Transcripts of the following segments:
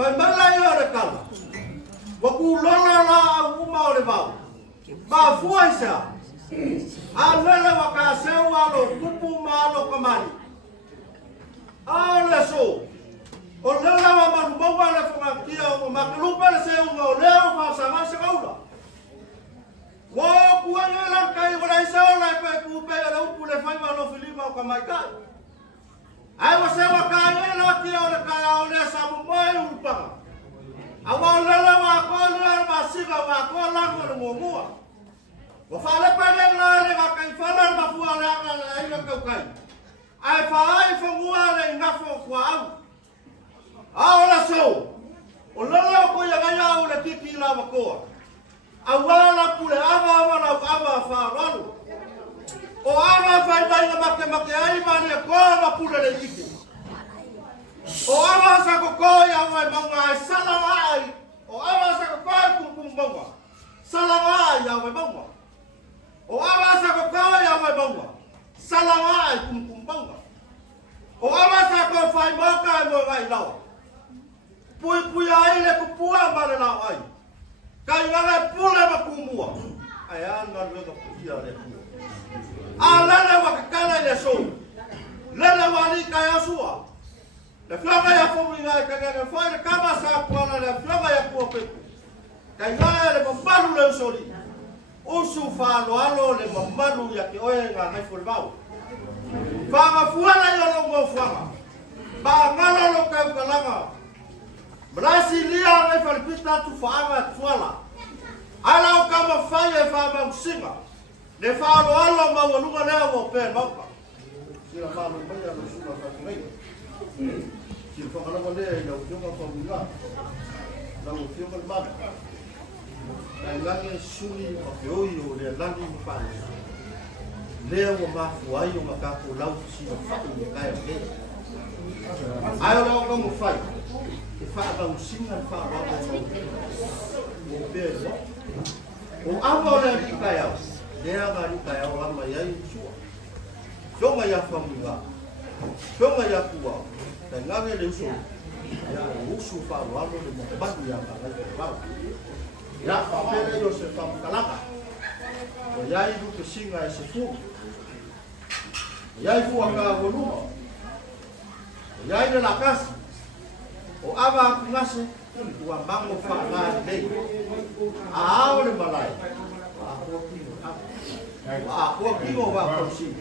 Pai malai ora kala. Waku lola la uma ore bau. Ba fuaisa. Alele waka sewa lo kupu malo kamani. Ale so. O lela wa manu mawa le whakakia o makalupa le se unga o leo fa sanga se kaula. Wa kua ngela kai wala isa o lai pai kupe o le upu le whaima no Filipa o kamaikai. Ai wa se wa kai ngela tia o le kai o le samu mai upanga. Awa lela wa ko le masika wa ko lango le ngomua. Wa fale pa le le wa kai fala ma fua le anga le ai ka kai. Ai fa ai fa mua le ngafo kwa au. Ahora so. O lala ko ya gaya o le tiki la makoa. Awala pule ava fa ralu. O ava fa dai na make ai mane ko ma pule le tiki. O ava sa ko ya wa manga sala ai. O ava sa ko kum manga. Sala ai ya wa manga. O ava sa ko ya wa manga. Sala ai kum manga. O ava sa ko fa moka mo ngai lawa. Pui ai le kupua male la ai. Kai ngana pula ma kumua. Ai anga le ka puia le. Ala le wa kala le so. Le wali kai asua. Le flama ya fomu ngai ka ngana foi kama sa pula le flama ya pupe. Kai ngana le malu le sori. Usu fa lo alo le malu ya ke oe nga nai fo bau. Fa ma fuala yo lo mo fama. Ba ngala lo ka kalanga. Brasilia vai falpita tu fama tuala. Ala o kama faia fa ma usinga. Ne fa lo alo ma lunga le o pe maka. Sira fa lo mai lo suka fa ngai. Sira fa ala le no tio fa bunga. Na o tio mal ma. Na lange suni o peoi o le langi fa. Le o ma fuai o maka ko lau si fa ni kai ke. Ai o ko mo fai. Fa usinga fa o peso o ava le rikaya le ava rikaya o ama yai sua tonga ya famunga tonga ya kuwa ta ngave le usu ya usu fa o alo le batu ya ka ya fa pele yo se fa kalaka o yai du ke singa e se fu yai fu aka voluma yai le la casa o ava ngase ua mango fa nga dei a o le malai a ko kimo va kosi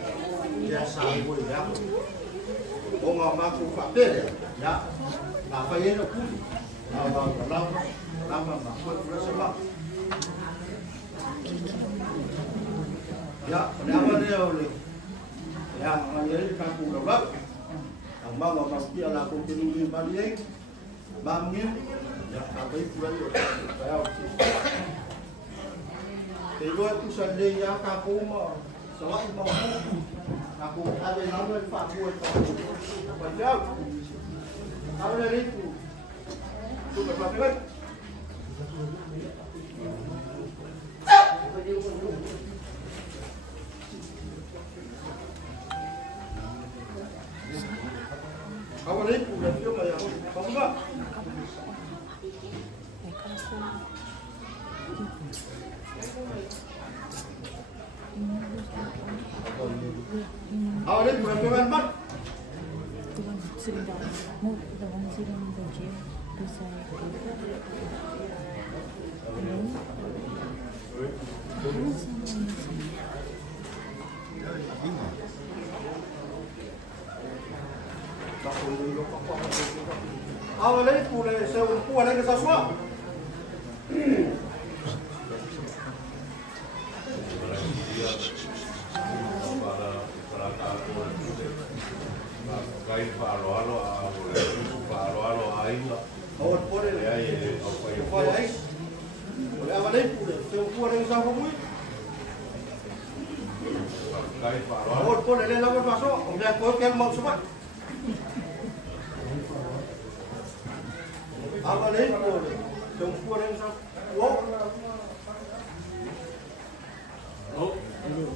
ya sa mo ya o nga mango fa pele ya na fa yeno ku na va la ma ko se va ya le ava le o le ya ma ye ka ku lo va ang mga maski ala ko pinuli mali Bangin, ya apa itu lagi? Saya Tego itu sendiri ya kaku mau, selalu mau aku ada nama Pak Buat, macam, apa dari itu? Itu berapa? Apa dari itu? Dia cuma yang kamu tak? Ahora es una pega en mar. Ahora es pura se un pura que se asua.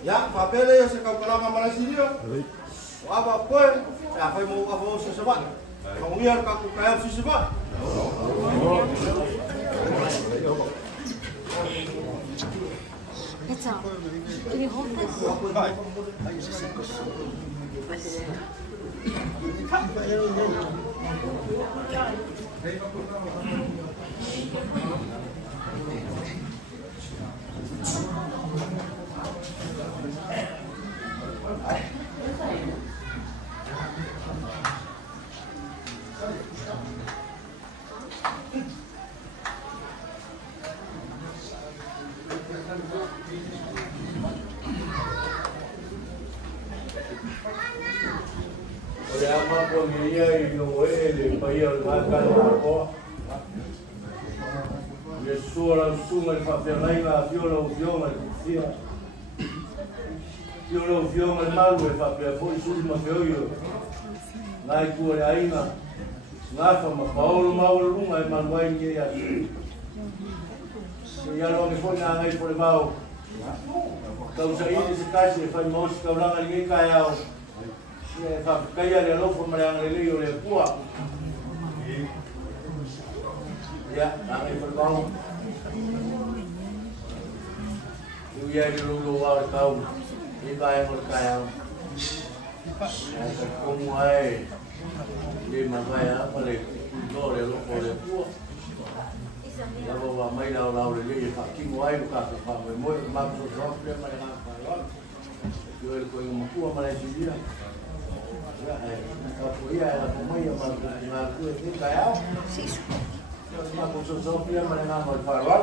Ya, papelnya se calculaba más dia. Apa pun, ya foi mo avô se sabe. Kamu lihat kaku kaya se sabe. It's up. Can you hold this? Ngai kua le aina, ngafa ma paolo maua lunga e manuai nge ya. Ia rongi fona ngai pole mau. Kau sa ini se kasi e fai mausi kauranga li ngai kai au. Ia e whakakaya le alofo mareanga le leo le pua. Ia, ngai pole mau. Ia i lulu wau le kau. I kai mo le kai au. Ia sa kongu ai. Ia mawai apa le kulo le lofo le pua. Ia wa mai lau le le whakingo ai luka ka whawe moe. Mako so pia mai ngā whaewa. Ia le koe ngā mai si ia. Ia e kapu ia e la kumai a mako ngā kue te kai au. Ia mako so pia mai ngā whaewa.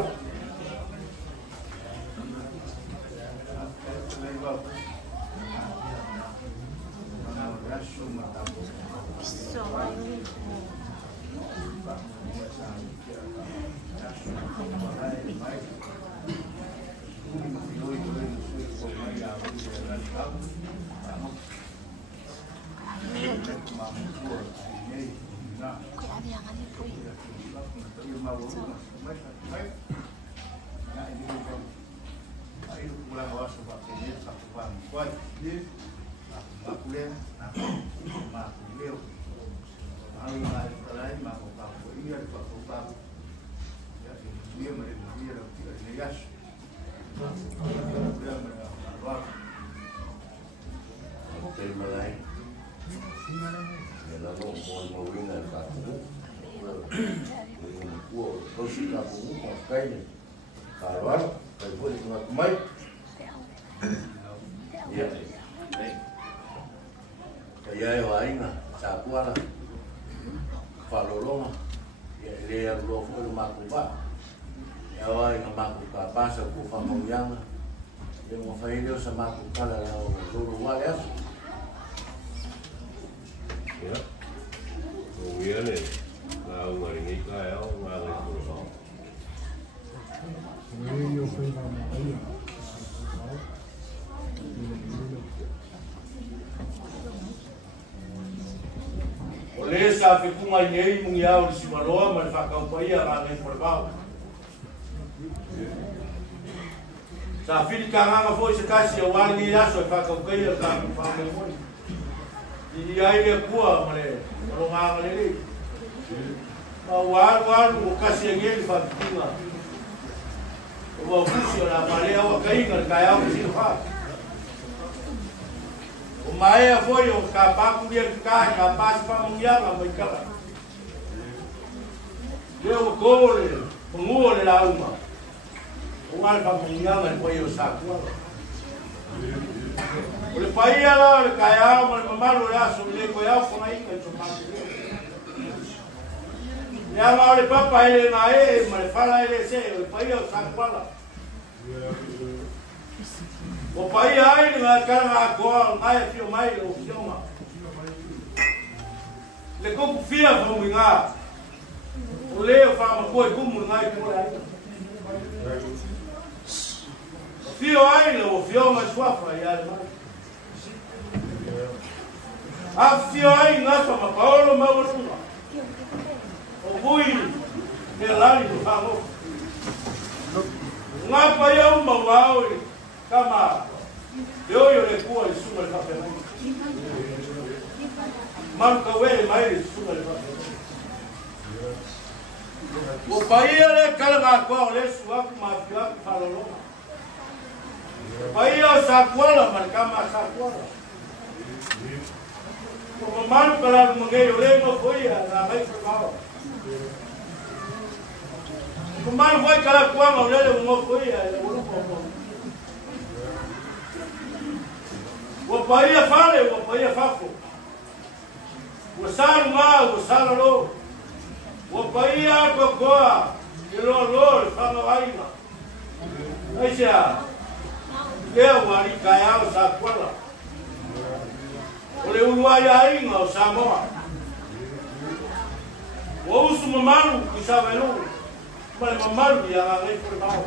Sa fikunga nei mungi au si maroa ma whakaupai a ngai whakau. Sa whiri ka nganga fo se kasi a wangi aso e whakaupai a ka whakamoi. I ai le kua ma le ronga le le. Ma waru o kasi a ngeli whakitinga. O wa fusi o la marea o kainga kai au si wha. O mai a foi o ka paku dia ka pas pa mungianga mai kala. Leo gole, mungole la uma. O alfa mungianga foi o saco. O le pai ala le kaya ma mamalo ya so le ko ya fo mai ka to paku. Ya ma le papa ele na e ma le fala ele se o pai o saco ala. O pai ai na cara agora, ai fio mai o fioma. Le como fia vamos ingar. O leo fama coi como ngai por aí. Fio ai o fioma swafa ia mai. A fio ai na fama Paulo Mauruma. O vui de lá do famo. Ngapa ia uma wao kama eu le kua i sunga le whapena. Maruka wele mai le sunga le whapena. O pai ele calma com ele suave mafia falou. O pai o sacola marcama sacola. O mal para mangueiro ele não foi a vai por o mal foi cala com ele não foi o pai fala o pai faco. O sal mal o salalo. O pai a cocoa Lolo, fala aí, não. Aí já, eu ali caiu o sacola. O Uruguai aí não, o Samoa. O uso mamaru, que sabe não, mas mamaru ia lá por mal.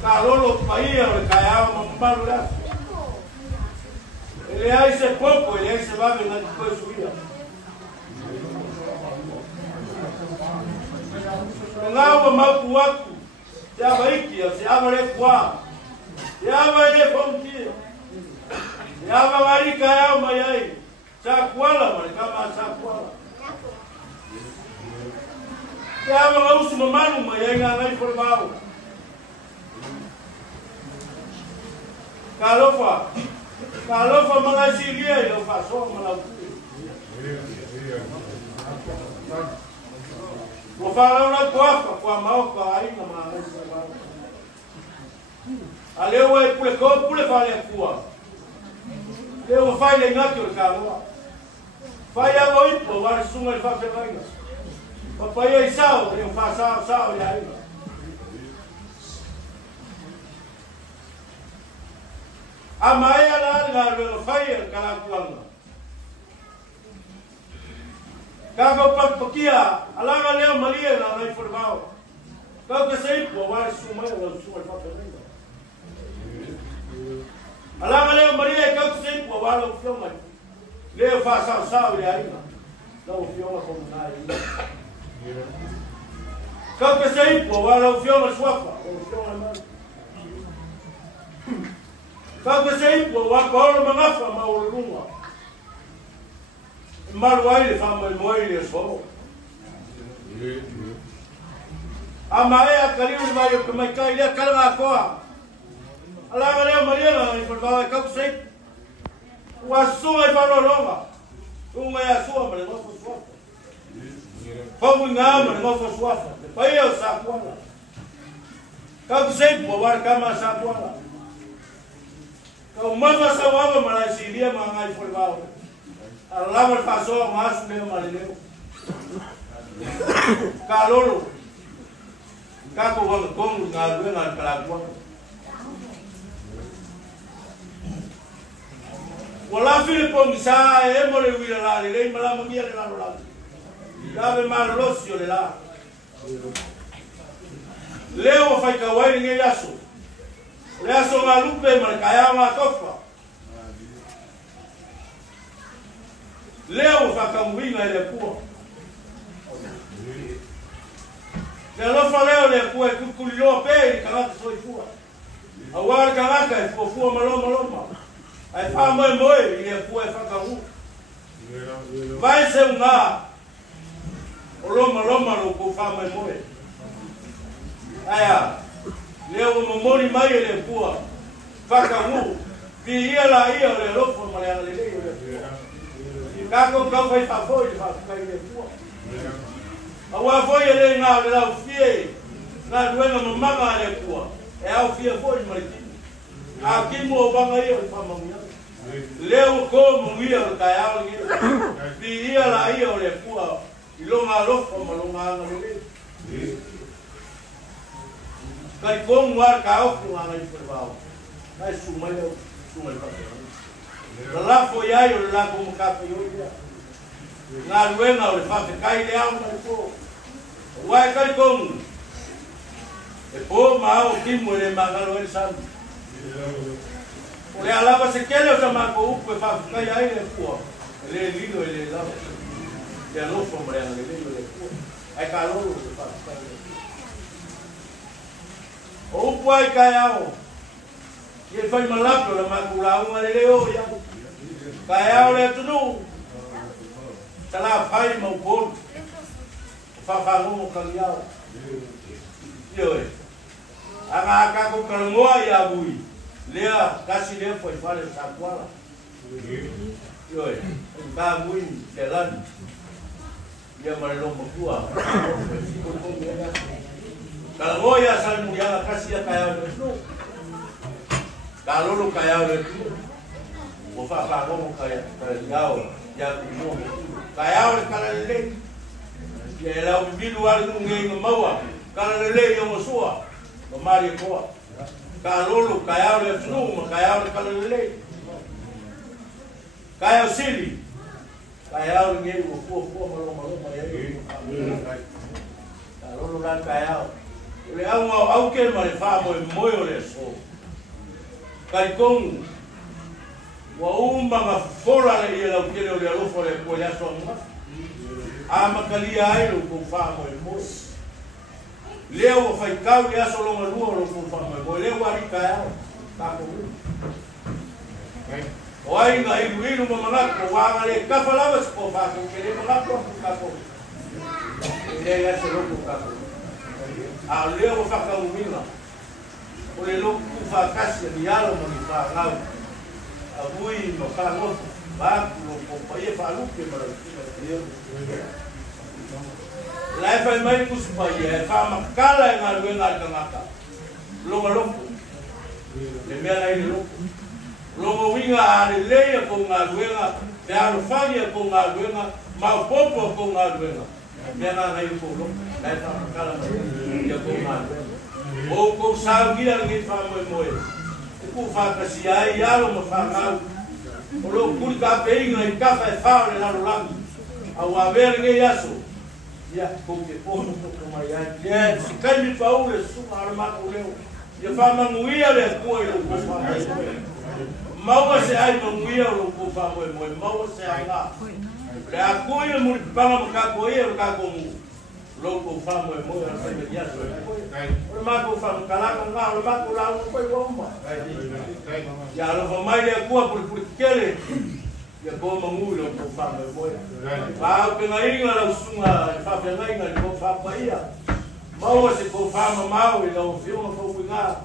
Calolo, pai, ele caiu mamaru lá. Ele aí se pouco, ele aí se vai ver na depois subir. Ngau mau kuaku, siapa iki, siapa lekwa, siapa lekonti, siapa wari kaya mayai, sakwala mereka mas sakwala, siapa ngau sumanu mayai ngangai perbau, kalau fa mengasih dia, lo faso melakukan. Vou falar na copa com a mão com a ainda mais. Ali eu é por vale a cua. Eu fai lenga que o carro. Fai a oi por var suma e faz venga. Papai aí sal, eu faço sal e aí. A mãe lá na fai aquela coisa. Kau pakia, alang leo malia na nai formao. Kau kesai po war sumai la sumai pa pemenda. Alang leo malia kau kesai po war la fioma. Leo fa sa e aí na. Não fioma como nai. Kau kesai po war la fioma suafa, o fioma mal. Kau kesai po war ko mangafa ma o lunga. Maruai fama moile só. A maia caliu vai o que mais cai ele calma coa. Ala galera Maria não informava que eu sei. O açúcar é para nova. Uma é a sua, mas não foi sua. Vamos lá, mas não foi sua. Depois eu saco lá. Eu sei por vai cama saco lá. O mama sawa mas se dia mangai informava. Allah berfasol masuk dia marileu. Kalolo, kako wang kong ngaluan ngan kelakuan. Wala Filipong sa emole wila lari, lei malam mengia le lalu lagi. Kabe malos yo le la. Leo fai kawai nge yaso. Yaso ngalupe malkaya matofa. Leo fakamwinga ile kuwa. Leo faleo ile kuwa kukulio pe kama soifua. Awar kama ka fofua maloma. Ai fa moi ile kuwa fakamu. Vai ser uma loma lo ku fa moi. Aya. Leo momori mai ile kuwa fakamu. Via la ia le lofo malanga le. Kako kau fai favor de fazer isso. Agora foi ele na lá o fie na doença mamãe ali pua. É o fie foi maritinho. Aqui mo banga aí o família. Leo como ia o caial ali. Via lá ia o pua. E longa como longa ali. Cai como ar caiu com a ali por mas sumai para lá foi aí lá como café hoje. Na luenga o fa cai leão no pô. Vai cai com. E pô mau que mulher magalo ele sabe. O lá vai se quer eu chamar com o fa cai aí no pô. Ele é lindo ele lá. Já não foi mulher ele pô. Aí calor o fa cai. O pô aí caiu. E ele faz malapro na macula um ele olha. Caiu le tudo. Tala fai mau pon. Whawhango kaliao. Ioi. Anga ka ko kalmoa ia bui. Lea kasi lea foi fale sa kuala. Ioi. Ka bui te lan. Ia marelo makua. Kalmoa ia sal muianga kasi ia kaya le tu. Kalolo kaya le tu. O whawhango kaliao. Ia kumo. Kaya le kala le. Ia lau bilu wale nungenga maua. Kala le yo sua. No mari koa. Kalolo kaya le tu, kaya le kala le. Kaya sili. Kaya le ngi o malo ya. Kalolo la kaya. Le au ke mare fa mo le so. Kai kong wa umanga fora le ia lau ke le lo fo le ko ya so ma. Ama kalia ai lo ko fa mo. Leo fai kau ya solo malua lo ko fa mo. Leo ari kaya. Ta ko. Oi nga ilu mamanga ko wa le ka fa la ko fa ko ke le mamanga ko ka ko. Le ya se lo ko ka ko. A leo fa ka umina. O le lo ku fa kasi ni alo mo ni fa ngau. A bui no fa no ba ko ko ye fa lu ke mara. Lai fai mai kusu pai e fa makala e ngā ruenga i tangata. Longa loko. Le mea nei le loko. Longa winga a le leia ko ngā ruenga, te aro whangia ko ngā ruenga, mau popo ko ngā ruenga. Mea ngā ngai ko loko. Lai fa makala mai ia ko ngā ruenga. O ko sao gira ngi fa moe moe. E ku fa kasi ai alo ma fa ngau. O lo kuri ka peinga i kafa e whao le lalo langi. Au a vere nge yaso. Ia, koke pono toko mai ai. Ia, si kai mi pau le suka aramako leo. Ia wha manguia le kua i lo ko wha mai moe. Maua se ai manguia lo ko wha moe moe. Maua se ai ngā. Le a kua i muri pipanga ma kako ia lo kako mu. Lo ko wha moe moe a sai me yaso e koe. Ole mako wha makalaka ngā, ole mako lau no koe womba. Ia, lo wha mai le a kua puri kele. Ia ko mangu lo ko fa me moe. Fa pe ngai nga la sunga, fa pe ngai nga ko fa pa ia. Mau se ko fa ma mau e lo fio no ko nga.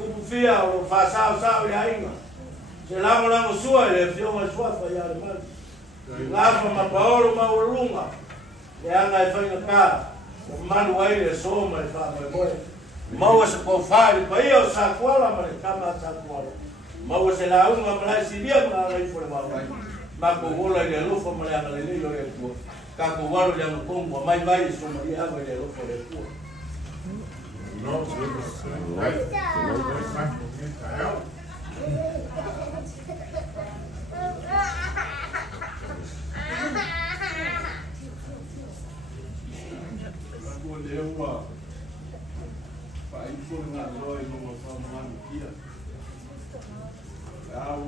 Ko pu fia o fa sa ia inga. Se la mo sua le fio ma sua fa ia le mal. La fa ma paolo ma o lunga. E anga e fa nga ka. O manu ai le so ma fa me moe. Mau se ko fa le pa ia o sa kuala ma le kama sa kuala. Mau se la unga mala sibia ma ai fo le mau. Ma ko vola le lofo ma le ana le le le ko. Ka ko walo le ana kongo mai vai so ma ia ma le lofo le ko. No,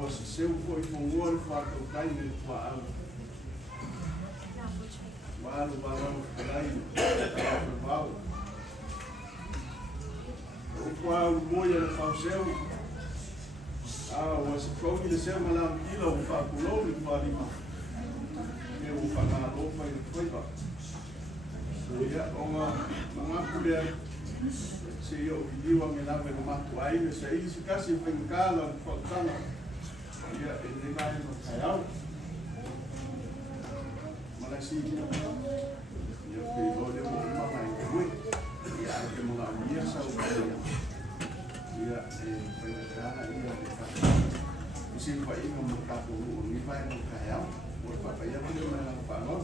se seu foi com o olho para o cair com a água. Valo, valo, cair, valo. O qual moia no falseu. Was from the same alarm kilo of a colony body. Eu vou falar a roupa e foi para. Uma colher. Se eu viu a minha nave no mato aí, se aí se caso foi em casa, faltando. Ele vai no caial. Mas assim, eu fiz olha uma mãe foi. E a que me lá ia sair. Ia foi na casa ia e se vai no mercado e vai no caial, o papai ia poder mais na farol.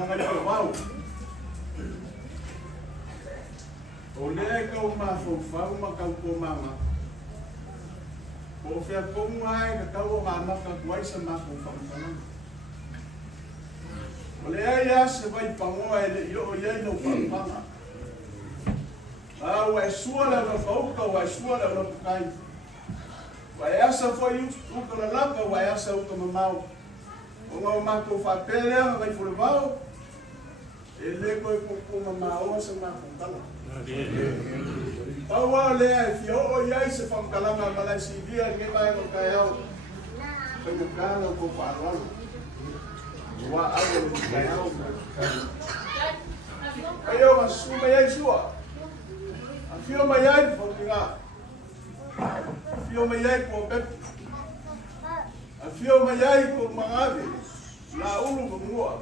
Mga wow. Oleh kau mafofau makau pomanga. O fia kongai kau ngama ka kuai sa mafofau kana. Oleh ya se vai pangoa ele yo ye no panga. Ah, wa suala no fauka wa suala no kai. Wa asa foi o kala laka wa asa o mamau. O ngau mato fa pele vai fulvao. Ele ko ko mamau sa mafofau. Tawa le ai fio o ia se fam kalanga mala si dia nge mai no kaiao. Pengkala ko parwal. Wa alo kaiao. Ayo masuma ia sua. Afio mai ai fo tinga. Afio mai ai ko pep. Afio mai ai ko mangabe. La ulu ngua.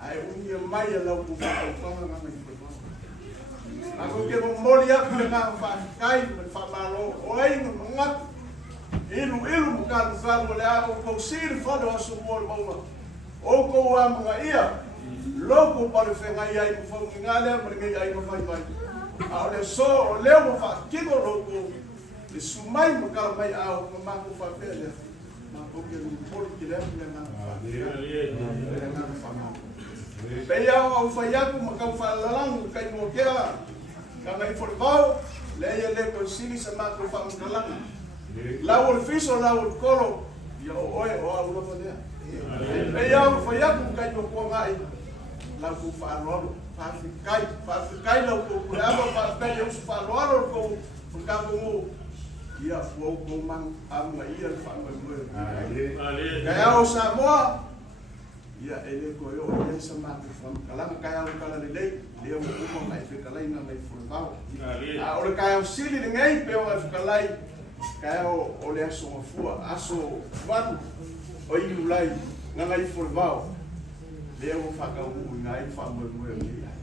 Ai unia mai la ko fa ngama ni. Aku ke memoria dengan kai berfamalo oi ngat ilu bukan falo le aku ko sir fado asumol mama o ko am ia logo para fenga ia ko fo ngale merge ia ko vai vai ale so le mo fa kino logo le sumai maka mai au mama ko fa pele ma ko ke mo ki le na Pea au faiaku maka fa lalang kai mo kera Kama informal, leia le consili sa mako fa mkalanga. Lawol fiso lawol kolo, ya oe o au lo fodea. E ya fa ya ku kai ko ngai. La ku fa lo, fa kai la ku ku aba fa kai yo fa lo ko ka mo. Ya fo ko mang am ia fa mo. Kaya o sa mo ya ele ko yo ele sa mako fa mkalanga kaya o kala le dia mo mai fikalai na mai fulvao. Ah, ole kaya sili ningai pe o fikalai kaya ole aso fua aso wan o ilulai na ngai fulvao. Dia mo faka u ngai fa mo mo ya.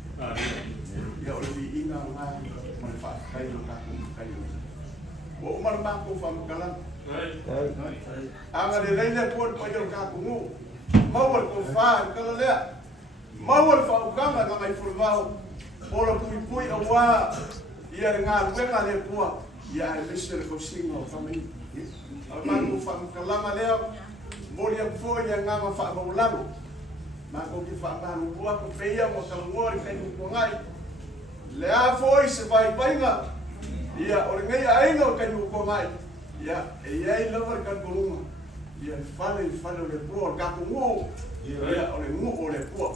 Ya ole di ina ngai mo fa kai lo ka kai. O mar ma ko fa mkalang. Anga de leile po pa yo ka ku. Mawal ko fa kala le. Mawal fa ukanga na mai fulvao. Ora pui awa ia nga wenga le pua ia mister ko singo family almanu fam kalama le mori am fo ia nga ma fa maulano ma ko ki fa manu pua ko peia mo kalngori kai ko ngai le a foi se vai painga ia ora ngai ai no kai ko ngai ia e ai lover kan koluma ia fale le pua ka ko ngo ia ora ngo le pua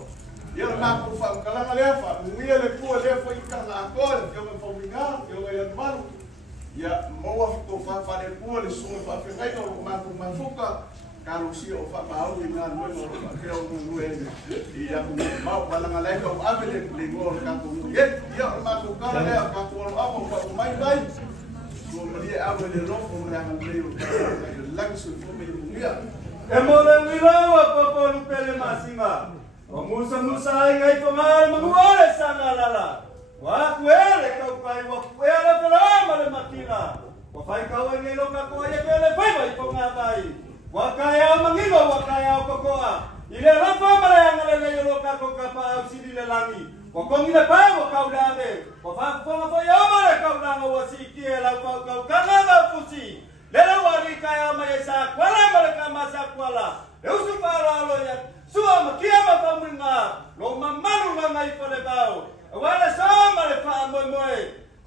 Ia na ku fa kalanga le fa muia le ku le fa ikana akol ke mo fominga ke o ia malu ia mo wa to fa fa le ku le su fa fe ngai no ma ku mafuka kalu si o fa ma o ina no no ke o mu e ia ku ma balanga le ko avele le go ka ku ye ia ma ku ka le ka ku o amo fa mai mai ku mo le avele lo fu mo nga le o lang su fu me muia e mo le wila wa popo lu pele masinga O musa ai ngai ko mai manguale sana lala. Wa kuele kau kai wa kuele pela male makina. Wa fai kau ngai lo ka ko ye pele fai vai ko ngatai. Wa kai au mangigo wa kai au kokoa. Ile la fa male ngale le lo ka ko ka pa au sidi le langi. Wa ko ngile pa wa kau dane. Wa fa fa fa ya male kau dane wa siki la kau kau kana na fusi. Le la wa ri kai au mai sa kwala male ka masa kwala. Eu sou para lo ya. Sua makia mafamunga lo mamalu ngai pole bao wala sama le fa moe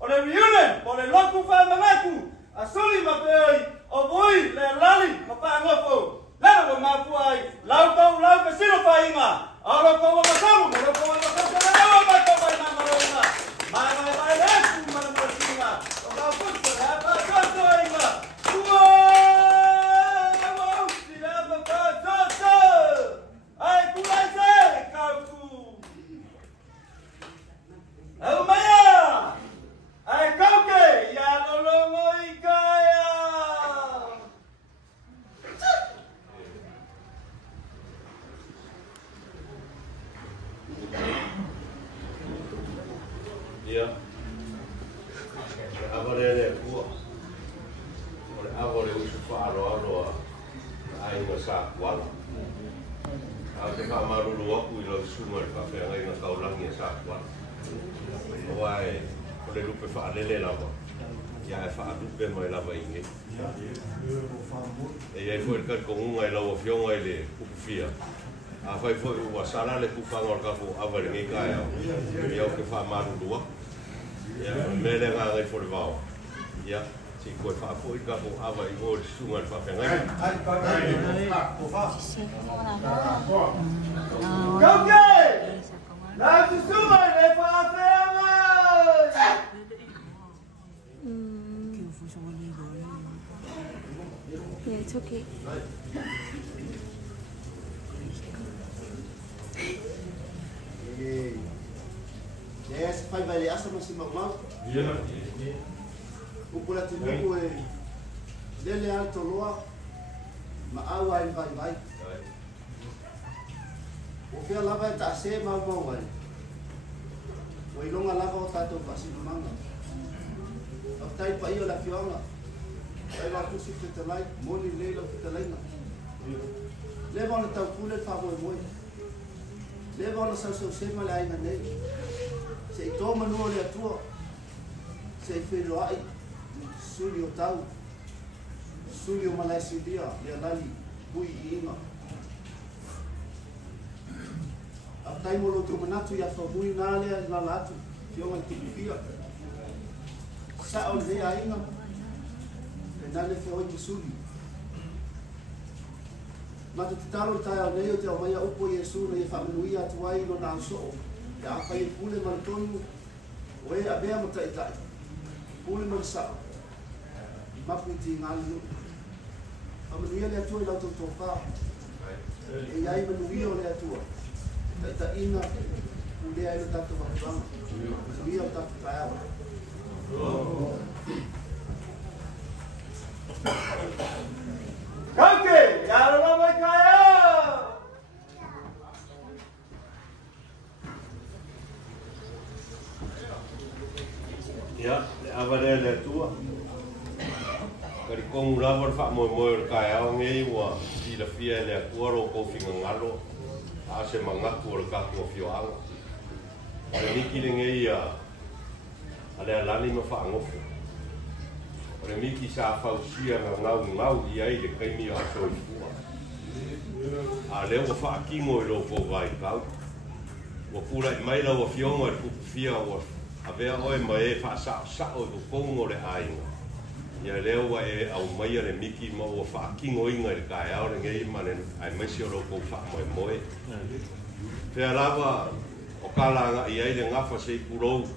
o le reunion o le loku fa mangaku asuli mapei o voi le lali mapa ngofo la lo mapuai lau ka sino fa inga alo ko wa masamu lo ko wa masamu la wa to mai na marona mai le ku mana singa o ka fusto la pa to inga Ai, kulai se, kau Almaya! Ai, kau ke, ya lolongo ikaya! Ia. Avarele kua. Ore avare usu whaaroa ai ngā sākuala. A te whaamaruru aku I lau sunga I whawhiangai ngā kaulangi e sākuala. Oa e, ore rupe whaalele lawa. Ia e whaarupe mai lawa inge. E iai fwoi kari kongunga I lawa whionga I le kupufia. A whai fwoi ua sara le kufanga o kafu avare ngai kai au. Ia o ke whaamaruru aku. Ia, mele ngā ngai fwoi wao. Ia. Si koe whaapoi ka po awa I ngō sunga I whawhengai. Kauke! Nā tu sunga le whawhengai! Yeah, it's okay. Yes, pai vai asa masi mamau. Yeah. Upula te nuku e lele alto loa ma awa I vai. O fea lava e taase mau ai. O ilonga lava o tatou pasi manga. O tai pa io la fionga. Ai la kusi te talai, moni leila te talaina. Leva ona tau pule fa moi. Leva ona sau sema le aina nei. Se I tō manua le atua. Se I whero ai. Suli o tau. Suli o Malaisi dia. Lea lali. Hui I inga. A taimolo tō manatu I a whamui nā lea I lala atu. Fionga I tipipia. Sa o lea inga. E nale whioi I suli. Mata te talo tai au nei o te au mai a upo Iesu na I whamanuia atu ai no nā soo. E a whai pule maratonu. O e a bea mo tai. Pule marasao. Mapu I ti ngali no. Whamanuia le atua I lau tō whā. E iai manuia o le atua. Ta ina ule ai no tato whakiranga. Manuia o tato tai awa. Kauke! Yaro na mai kaya! Ia, le avare le atua. Kari kongu lawa le wha moe le kai au ngei ua tila fia le akua ro kowhinga ngalo. A se mangaku o le kaku o whioanga. Le miki le ngei a le alani ma wha angofu. O le miki sa whausia ngau I ai le kaimi o ato I fua. A leo wa wha akingo I loko vai kau. Wa pura I mai lau a whionga le pupufia o a vea oe mai e wha sao I kongo le ainga. Ia leo wa e au mai le miki ma o wha akingo inga le kai au le ngei mane ai maisi o loko wha moe. Pea lava o kalanga I ai le ngafa se I kurou.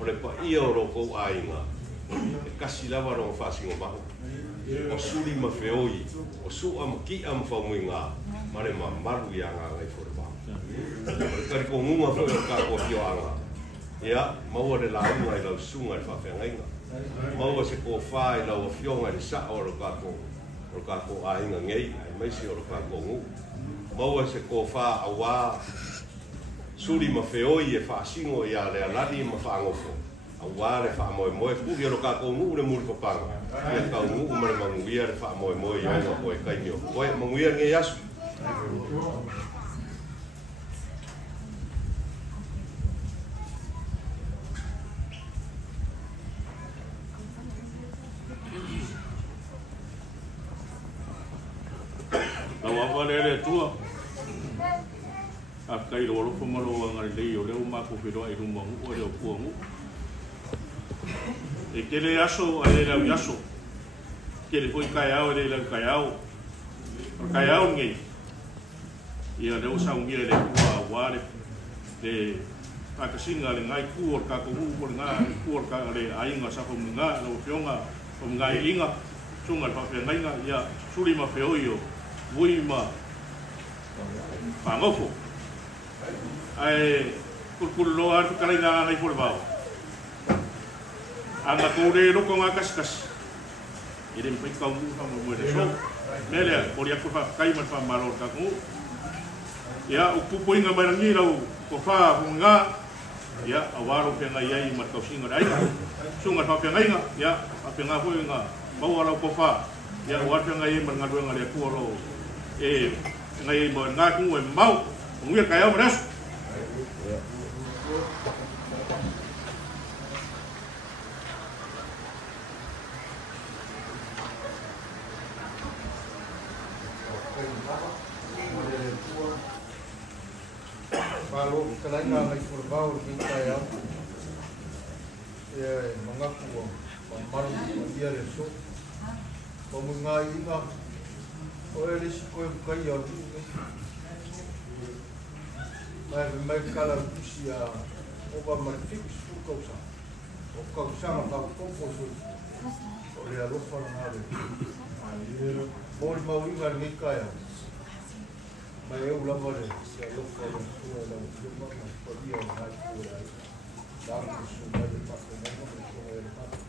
O le pa ia o loko ainga. E kasi lava rongo whasingo mahu. O suri ma whioi, o su am ki am whamui ngā, mare ma maru I anga ngai whore wā. O kari ko ngunga whoi o kako whioanga. Ia, maua le launga I lau sunga I whawhengainga. Maua se ko wha I lau a whionga I sa o kako ainga ngei, ai maisi o kako ngu. Maua se ko wha a wā, suri ma whioi e whasingo I a le alani ma whaangofo. A wāre wha moe puhi aro kako ngu le muri papanga. Ia kau ngu umare manguia le wha moe I aina koe kaimio. Koe manguia nge yasu. Tau awa le tua. A kai roro whamaro ngari lei o leo mako whiroa I runga ngu o leo kua ngu. E kele aso a le lau yaso. Kele foi kai au le lau kai au. O kai au ngei. Ia leo sa ungia le kua ware. Le pakasinga le ngai kua kako ngu o le ngai kua kako le ainga sa whamunga. Lau whionga whamunga I inga. Sunga le whawhengainga. Ia suri ma whioi o. Vui ma whangofo. Ai kurkuru loa artu karai ngā ngai whore wao. Anga kore loko ngā kasikasi. Ire mpai kau ngu kama mwere so. Melea, kori aku kai man wha maror kaku. Ia, o pupo inga mai rangi rau ko wha hunga. ya awaro pe ngai ai ma tau singa ai sunga pa pe ngai nga ya pe nga ho nga ba wala ko fa ya wa pe ngai ma nga nga le ku ro e ngai mo nga ku e mau ngue ka ya mres Kalau kalian nggak berbau kita ya, mengaku malu dia resok, pemengai ingat, oleh risiko yang kaya, mereka kalau usia, orang mereka kau sah, kau sama kau kompos, oleh Allah orang ada, boleh mau ingat mereka ya. Mai eu la vale, se a lofa da sua da uma podia mais por aí. Dar um sumo de papo, não sumo de papo.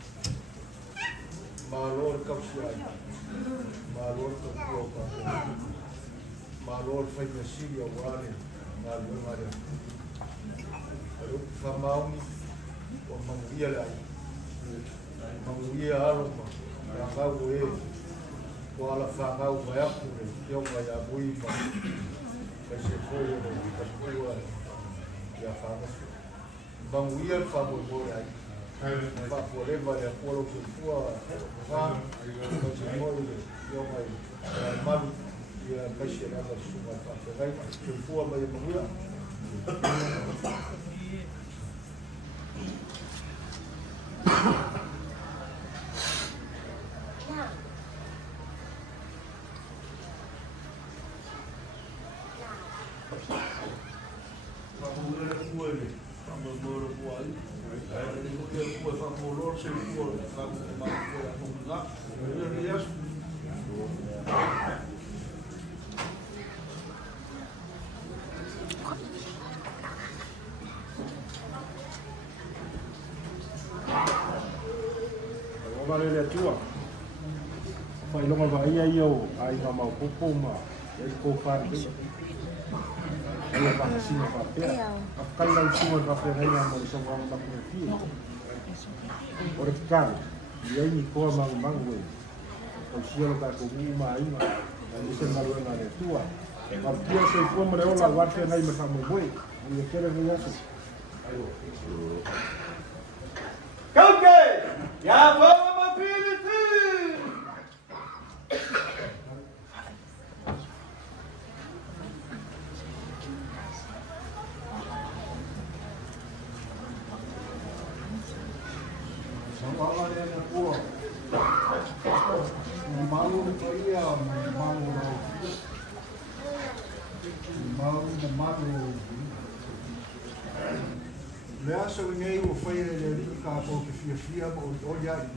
Malor capsiai. Malor capioca. Malor fai Síria o vale, malor Maria. Eu famau o manguia lá. Manguia alma, ngau e. Kuala whangau mai apure, kio mai a buipa, kai se foi o kapua ia whangasu. Banguia whamoi ai, whaporeva ia kualo ke pua wha, kai se foi kio mai malu, ia kai se ranga suma whawherai, ke pua mai banguia. Vale le tua. Fai longa vai eu ai mama o popo ma. E ko far de. Ai pa sino pa pe. A kai la sino pa pe reina mo so va ma pe fi. Ora kan. E aí ni ko ma mango. O cielo ka ko ma ai ma. Na se na luena le tua. Ma pia se ko mo le ola guarte nai me fa mo boi. E quere ver isso. Kauke! Ya vamos a pedir. Sama ada yang kuat. Malu dia, malu malu. Lea so ngai o whai le rika ko ke fia o oia i.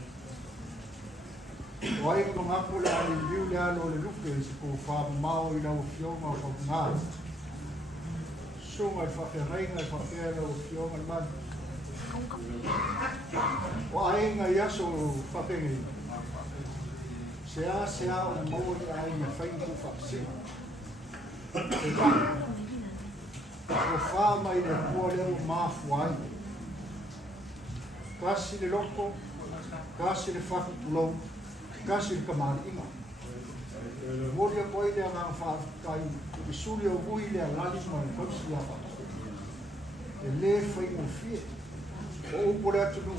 O ai ko ngaku le ali liu le alo le luke se ko wha mao i lau fionga o wha ngā. Sunga i whawhereinga i whawhera o fionga i mani. O ai nga i aso whawhengi. Sea o mao i ai nga whaingu whapsi. E ka. O wha mai le kua leo mafu ai. Kasi le loko, kasi le whakupulou, kasi le kamari inga. Mori a koi lea ngā whaakai, i suri o hui lea lali mai kausi a whakaku. E le whaingo fie, o upore atu nu,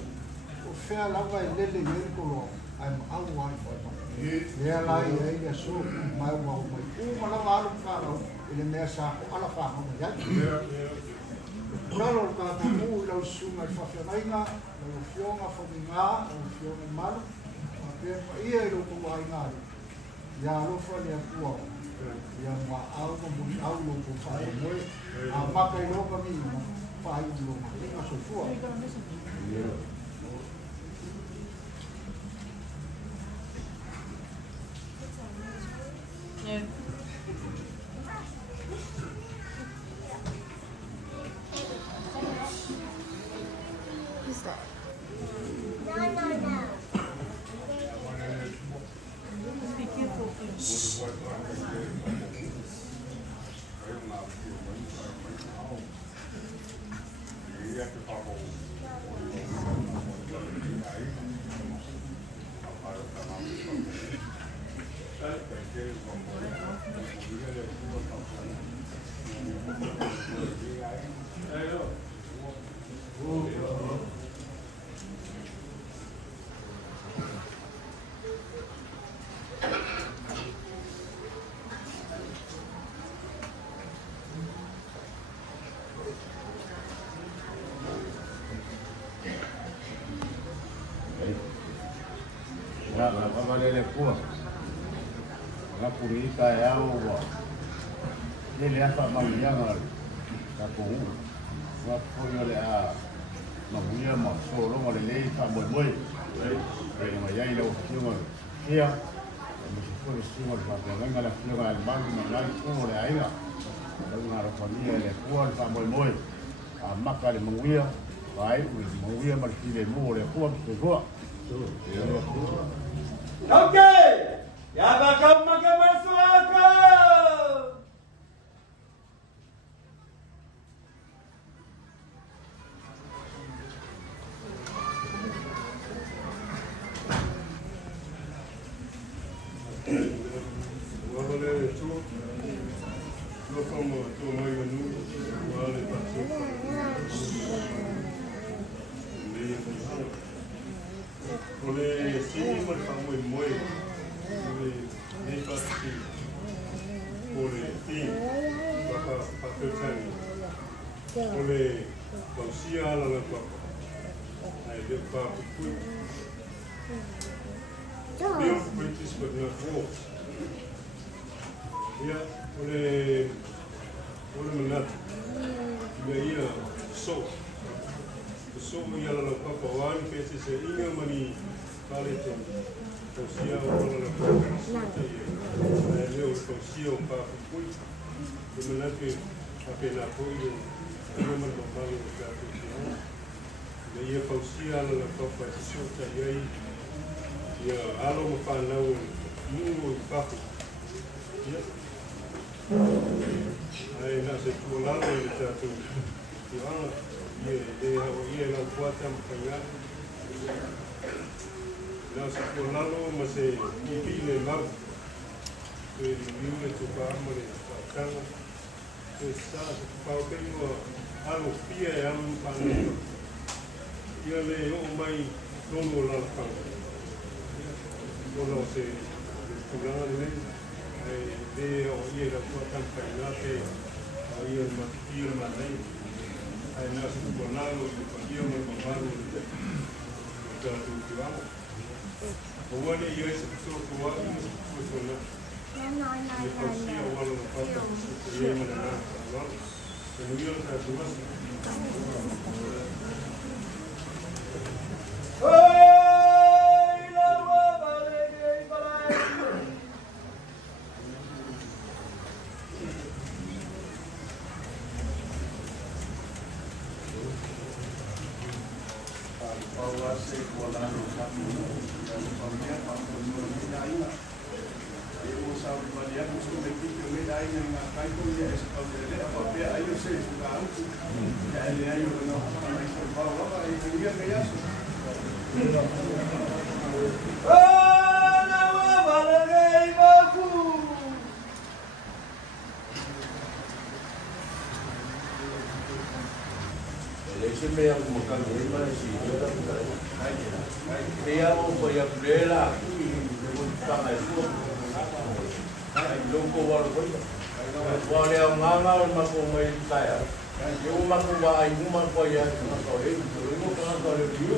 o whea langa e lele i erikolo, ai ma au ai whaima. Lea lai e lea so, mai wau mai. Uma langa alu whanau, ele mea sa ko ala whanau mai ai. Nalo ka tamu lau sunga i whawhenainga, lau fionga whaminga, lau fionga malu, pe ia i loko ai ngāri. Ia rofa lea kua, ia ma au ma mui au loko whae moe, a maka i loka mi ma whae i loko, inga so fua. Yeah. Who's that? No. Be careful. Shh. You have to Pamalele pua. Nga purika yao wa. Ele hapa malianga ka ko. Wa ko le a mabuia ma solo ma le fa mo mo. Ele ma yai lo fiuma. Ia. Mo se ko fiuma pa nga la fiuma al banco ma la ko le aiga. Nga ro familia le pua fa mo mo. A maka le mabuia. Vai, o mabuia ma le mo le pua ke ko. Okay, ya bakal makan masuk aku. Oleh sini berkamu moi, oleh nekat si, oleh tim, bapa pakai oleh kausia lalu bapa, ada bapa pun, dia British bernama Wolf, dia oleh menat, dia so ia lalu bapa wan kesi sehingga mani kali tu kausia orang lalu bapa, dia kausia bapa pun, dia menat apa nak pun dia menolong jatuh dia, dia kausia lalu bapa sesuatu dia alo mapanau mungu bapa, dia, nak sekolah lalu jatuh dia. Ia nak buat yang pengat. Nak sekolah lo masih ibi lemah. Review le cuba mereka. Kan sesat kau kena alu pia yang paling. Ia le umai nonu lalakang. Nonu se pulang ni. Dia ia nak buat yang pengat. Ia mati mana. Ai nasi bonalo de pagia mo mamalo de do tivamo o wani ia se to tua no so na e pasia o walo no pata e mo na no e no ia ta duas Dia mau bayar bela, sama itu, loko walau boleh mengamal maku main saya, dia maku bayi maku ya, maku itu, itu kan kalau dia,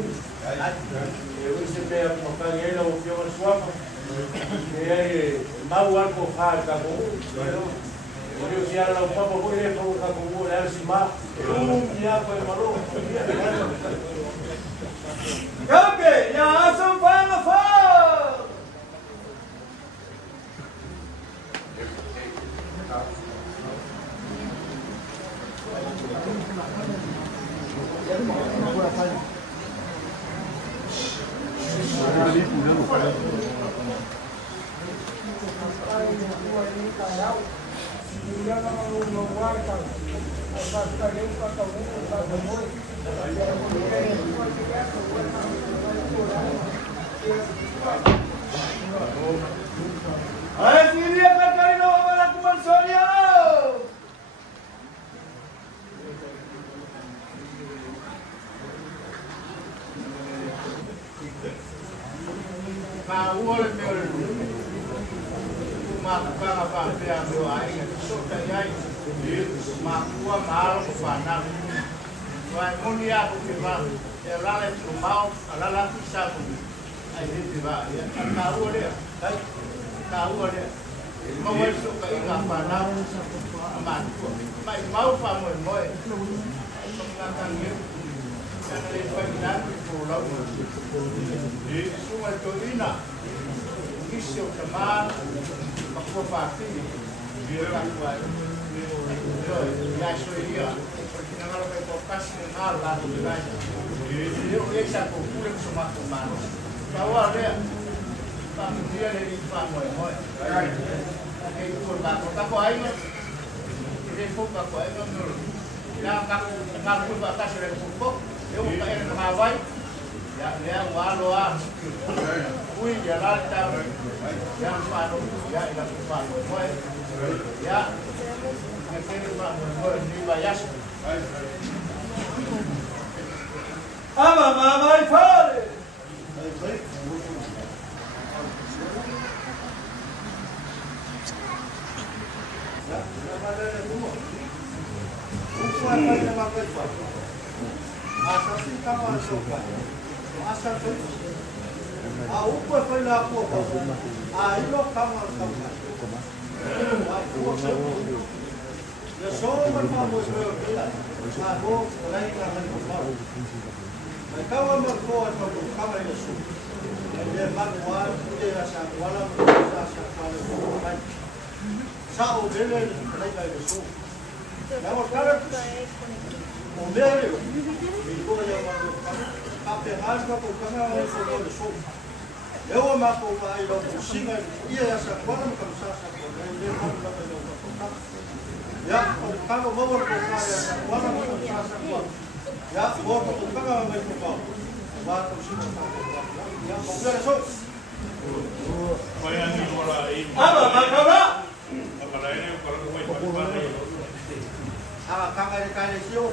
dia mesti bayar makan dia lah ufian suapa, dia mau aku faham kamu, dia usia lah apa boleh kamu kamu dia si mak, dia apa yang malu. Okay, ya asam final four. Ay, sini akan kali nak orang kuman Sonia. Awal mel maka apa yang doain itu saya makua mal panas Wai mulia aku kira ya lale trumau alala pisau ai ni va ya ka u le kai ka u le ma wa so ka ina pa na ma mai mau pa mo mo ka ka ni ka le pa na ko la ni su ma to ina isio kama ma ko pa ti ni ka wa ya so ia porque não ela vai tocar se na lá do grande eu deixa com o público somar com mano tá olha tá no dia ele faz moi aí por lá tá com aí ele foi com aí não já cá por lá tá chegando um pouco eu vou cair na Hawaii ya ya walo a ui ya lá tá ya falo ya ela faz moi ya Ama mamãe fale. Eu sou uma famosa mulher, mas vou lá em casa com o Paulo. Mas calma, meu povo, calma aí, isso. Ele é magoado, ele é chacoalha, ele é chacoalha. Sabe o dele, ele vai isso. Não, o cara, o meu, me vou levar a ferragem para o canal, eu vou isso. Eu vou matar o pai, eu vou xingar, e é chacoalha, mas não sabe chacoalha. Ele é magoado, ya kalau bawa ke saya orang orang ya bawa ke kalau mereka bawa bawa ke sini ya boleh so Bayang ni bola ini. Ama makara. Apa lainnya kalau kau main bola ini? kakak kali sio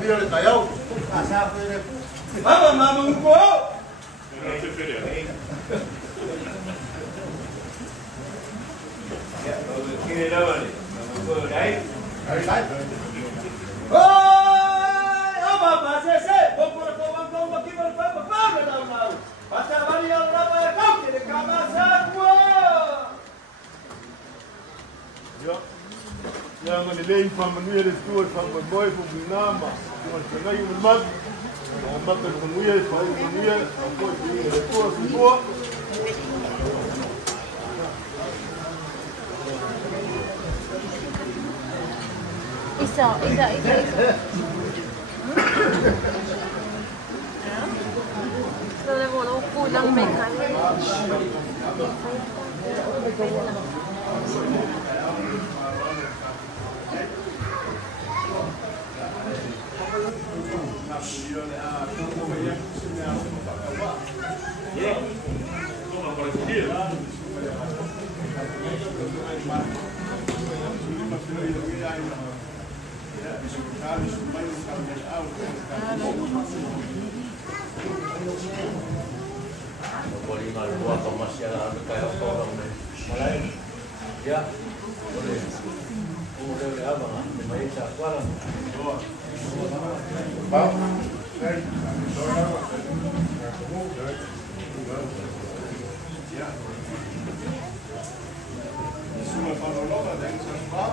Mira le callao. asa pere Ama mama uko. Não se fere. Kini dah ni. Baik. Oi, ama pasese. Bokura ko wan ko maki bar pa pa na mau. Pasa bari Allah ba kau ke kamasa ko. Yang ni lei família de tuas família boy por nama. Mas não é o mal. Não mata com mulher, faz com mulher. Apoio de tuas. Isa. Rồi bộ nó cùi lăng mệt hả? Boleh malu apa masalah kayak orang ni. Malai. Ya. Boleh. Boleh apa? Mai tak kuala. Bang. Ya. Semua panologa dengan sebab.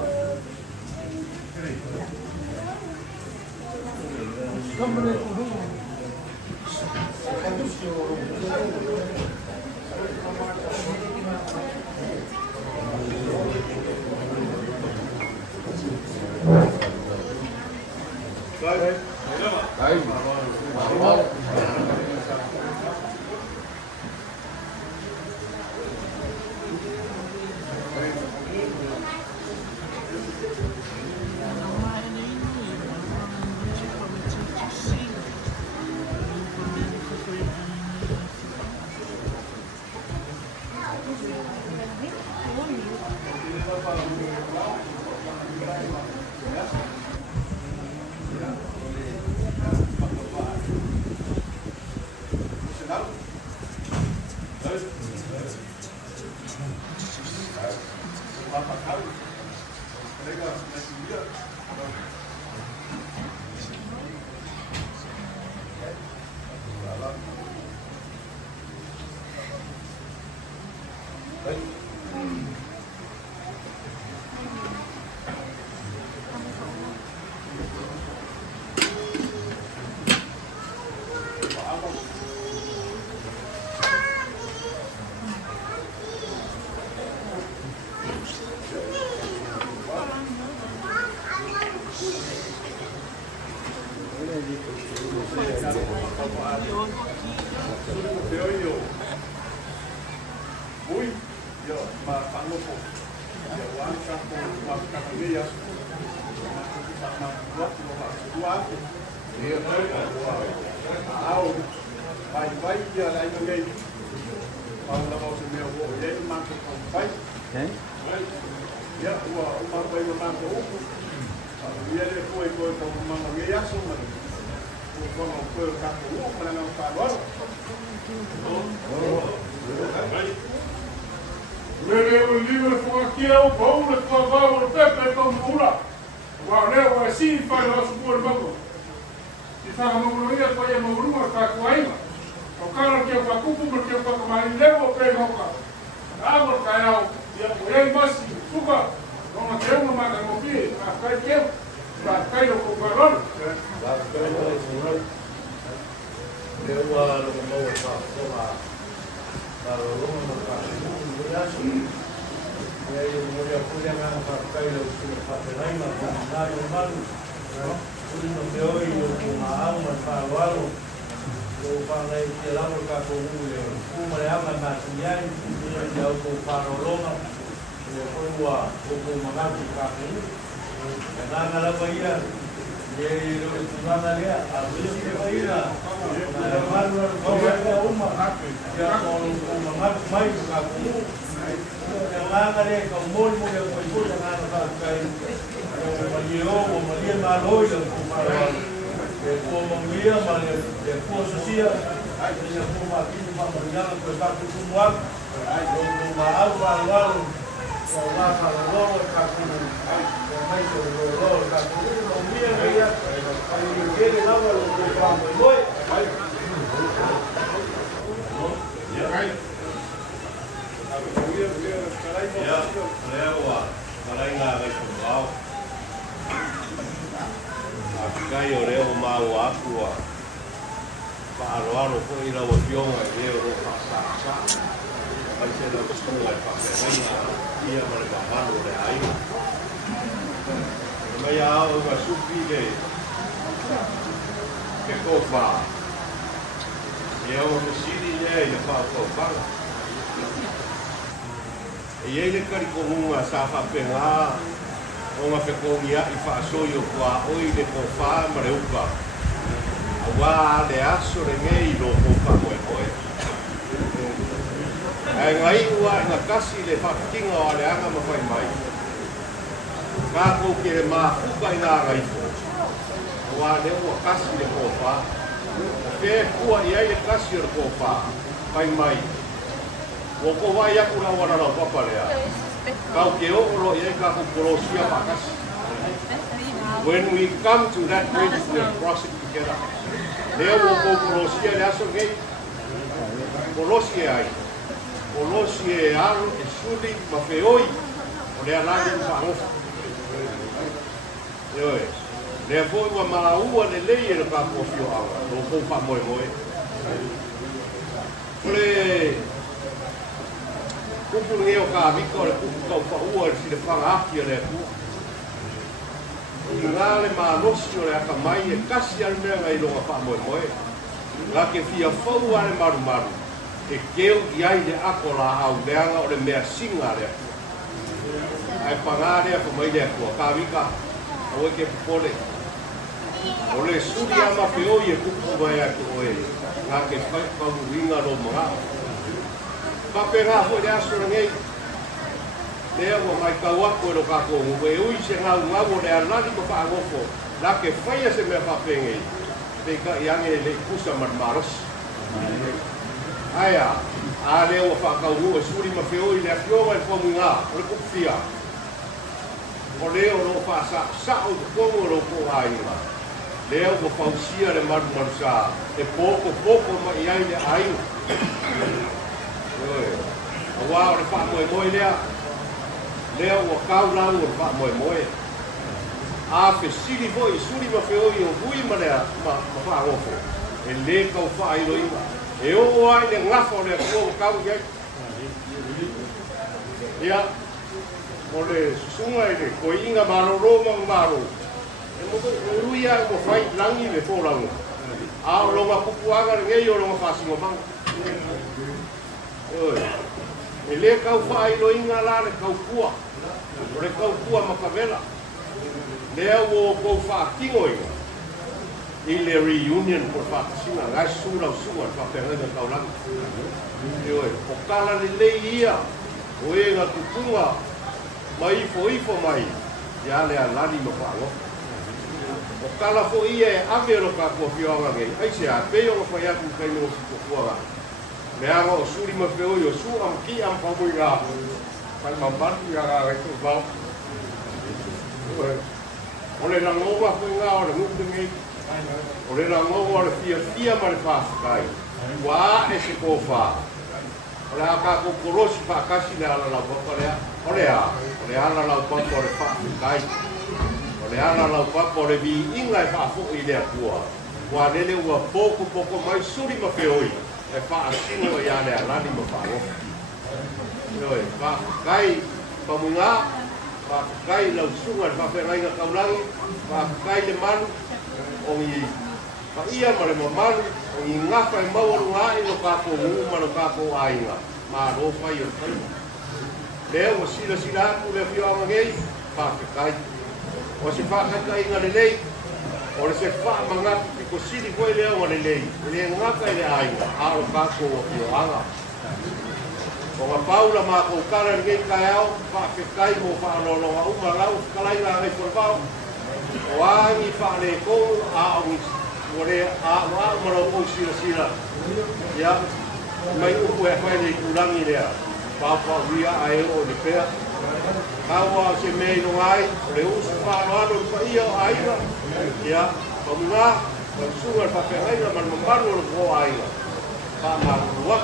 Lele o livro foi aqui ao baú da tua avó, o Pepe com pura. O leo é assim, faz o nosso bom banco. Se fala no ia foi no grupo para Coaima. O cara que eu facupo porque eu faço mais levo o pé no carro. Água caiu e a mulher mas suba. Não tem uma marca no pé, a cai que para cair o cobertor. Eu não vou falar. Para o longo do caminho, e aí eu vou apoiar a caída do seu papelaima, para o humano, no meu e uma alma para o alo, o panei que lá no capo uma real na matinha, e eu para o longo, e depois o mangato do capo, e na Bahia, e aí eu na Bahia, a luz que vai ir lá, na Bahia, uma ya con mai ka ku ya ngare ka mo mo ya ko ko ya ngana ka kai ma yo ma lia ma lo ya ku ma e ko mo mia ma e ko socia ai ya ko ma ki ma ma ya ko ka ku mo ai ko ma au pa lo o la pa lo ka ku ai ko mai ko lo ka ku mo mia ya ai ke na lo ko pa mo ai Ya, leo karainga ga kumbao. Kai o leo mau aku a. Paaro ko ira o pionga e leo ro sa. Ai se no ko ai pa karainga ia mare ba halo le ai. Mai ao ga supi le. Ke ko fa. Eu me siri le fa ko fa. E ele kari ko hunga sa fa penga o nga pe ko ia I fa so yo kwa oi le ko fa mare upa awa le aso le ngai lo ko fa mo e ai ngai ua na kasi le fa kinga o le anga ma fai mai ka ko ke le ma upa ina ngai awa le ua kasi le ko fa ke ua ia le kasi le ko fa fai mai o ko vai aku na wana na papa le kau ke oro ia ka ko polosia pakas. When we come to that bridge, we cross it together. Leo ko polosia le aso ngai. Polosia ai. Polosia aro e suli mafeoi. O le alanga pa ngofa. Leo e. Le foi wa malaua le lei e ka ko fio ava. Lo ko pa moi moi. Le kupu ngeo ka miko le kupu kau pa ua le sile whanga aki o le ku. I ngā le maa nosi o le aka mai e kasi al mea ngai longa wha moe moe. Ngā ke fia whau ale maru maru. E keo I ai le ako la au leanga o le mea singa le aku. Ai pangā le ako mai le aku a ka mika. Au e ke pupole. O le suri ama peoi e kupu mai aku o e. Ngā ke whau ringa lo mga. Papera foi de aso ngei. Lea wa mai kau ako e ka ko ngu e ui se ngau ngau le alani ko pa ngofo. La ke faia se me papengei. Te ka iange le kusa marmaros. Aya, a lea wa pa kau ngu e suri ma feo I le afioga e komu ngā, o le kupia. O leo lo pa sa o te komu lo ko ai ngā. lea ua pausia le marumarusa e poko mai ai le ai aua o le fa'amoemoe lea ua kaulau o le fa'amoemoe a fesili fo'i suli ma feoi o hui ma lea ma fa'agofo e lē kau fa'ailoina e o'o ai le gafa o le akua ua kau ai ia o le susuga i le koi'iga malōlō malo ui a mo fai langi le fōranga. A o longa pupuanga ngei o longa whāsingo manga. E le kau whaelo inga la le kau kua. O le kau kua makavela. Lea o kou whaakingo inga. I le reunion por whakasinga. Ngai sura o sua le whapenga kau langi. O kala le lei ia. O e ngā kukunga. Mai ifo mai. Ia le alani ma whaango. O kala fo ia e ave ro ka kua whioanga ngei. Ai se a peo o whai aku kai no si kukuanga. Me anga o suri ma peo i o su am ki am pamui ngā. Pai mambantu i aga e tu vau. O le rangonga fo ngā o le muku ngei. O le rangonga o le fia ma le whaafikai. Wa e se kōwha. O le aka ko korosi whaakasi le ala lau papa lea. O le a. O le ala lau papa o le whaafikai. Le ala lau papa o le vi inga e whaafoku i lea kua. Wa nele ua poko mai suri ma peoi. E whaasino i ale alani ma whaangofu. Noi, whaakai pamunga, whaakai lau sunga le whawhengainga kaulangi, whaakai le manu, o i ia ma le mamanu, o i ngawha e mawaru ngā i no kako nguma no kako ainga. Ma ro whai o whai. Lea ua sila aku le whioanga ngei, whaakai. O se whakaka inga le lei, o le se whaamangatu piko siri koe lea wa le lei, le ngaka i le ainga, aro kako o ki o anga. O ngā paula mā kou kara ngei kai au, whaakekai mo whaanolonga uma lau, kalai ngā ngai por pao. O angi whaane kou, a ongi, o le a marau kou sira. Ia, mai upu e whaene i kurangi lea, pāpā huia a e o le pēa. Kawa se mei no ai, o le usu whaanoano i whaia o aiga. Ia, pamunga, o sunga whawhengainga man mamanu o le kua aiga. Whaamārua.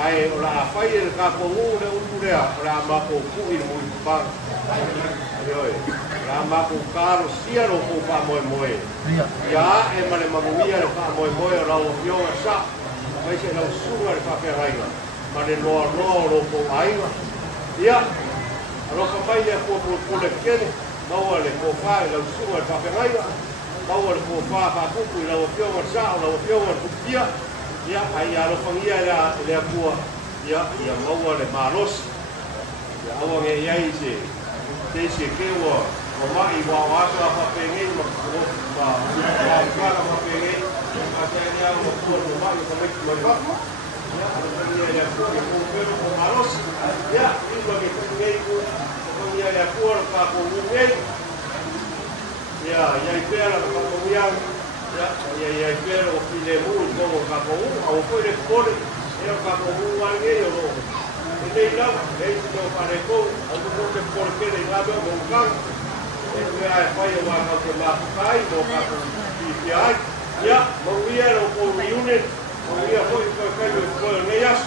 Ai, o la awhai e le kako ngu le utu rea, o la mako kui le mui panga. Ioi, la mako karo siaro kou wha moe. Ia, e ma le mamumia le wha moe o lau o fionga sa. Mai se lau sunga le whawhengainga. Ma le loa o lo kou aiga. Ia, aloka mai le kua le kene, maua le kua whae lau sunga le whawhengainga, maua le kua whae whakuku i lau whionga sao, lau whionga tukia, ia, ai aloka ngia le kua, ia, maua le marosi, ia, aua nge iai se, te se keua, o mai wa waka whawhengei, ma waka whawhengei, a te ania o kua o mai, o kameki mai waku, ia, aloka ngia le kua, ke kua pero o marosi, ia, iwa ke kua kua, ia ia kua ka ko ngei ia ia pera ka ko yang ia pera o file mu ko ka ko au ko le kore ia ka ko wan ngei o nei la ei no pare ko au ko le por que le lado mo kan e ia fai o ka ko la kai mo ka ko ia mo ia o ko reunion mo ia foi ko kai ko nei as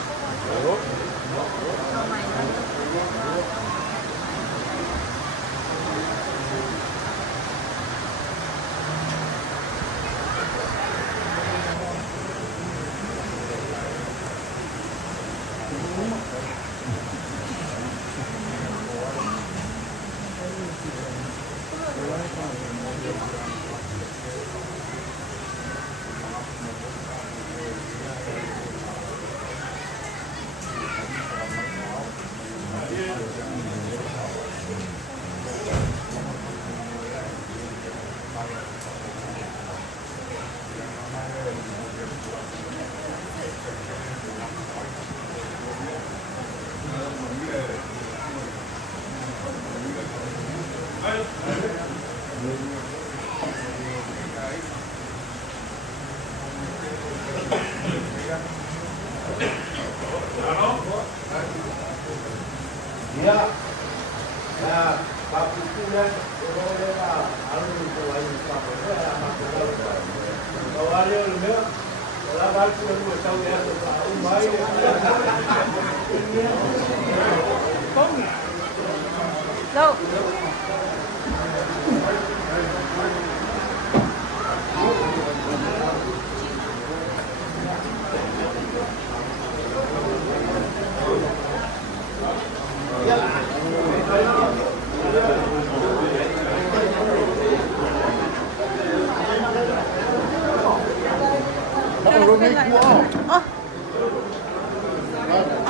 Đâu?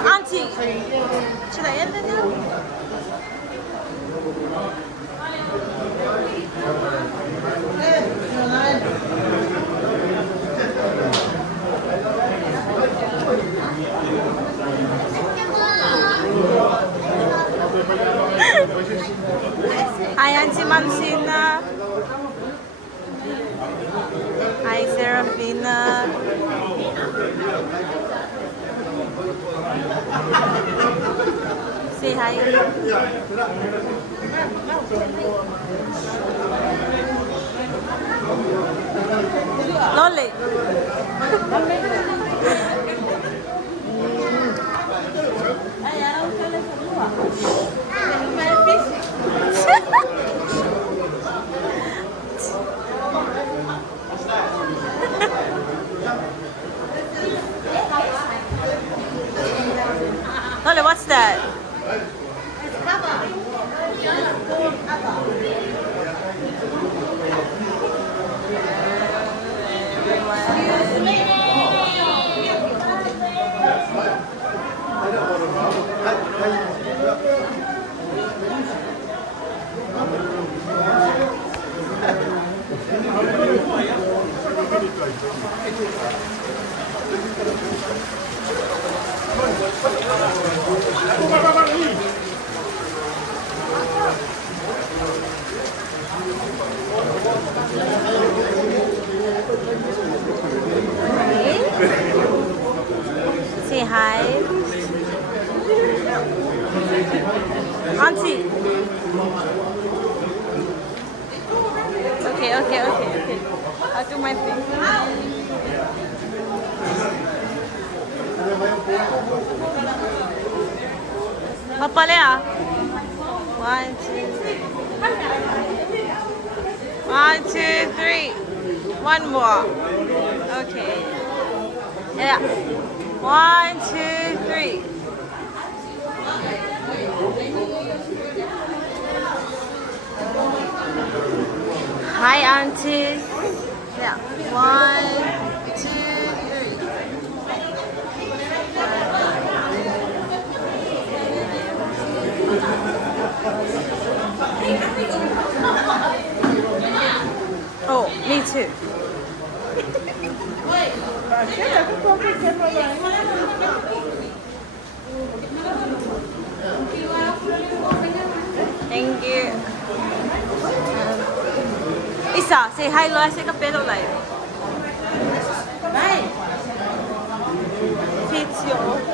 Auntie, should I end it now? Hi, Auntie Mancina. Hi, Serafina. Say hi. Lolly. Lolly, what's that? Say hi. Auntie. Okay. I'll do my thing. Papa Lea. 1, 2, 3. One more. Okay. Yeah. 1, 2, 3. Hi, Auntie. Yeah. 1, 2, 3. Oh, me too. Thank you. Isa, say hi lo, say kapelo lai. Bye. Pizza.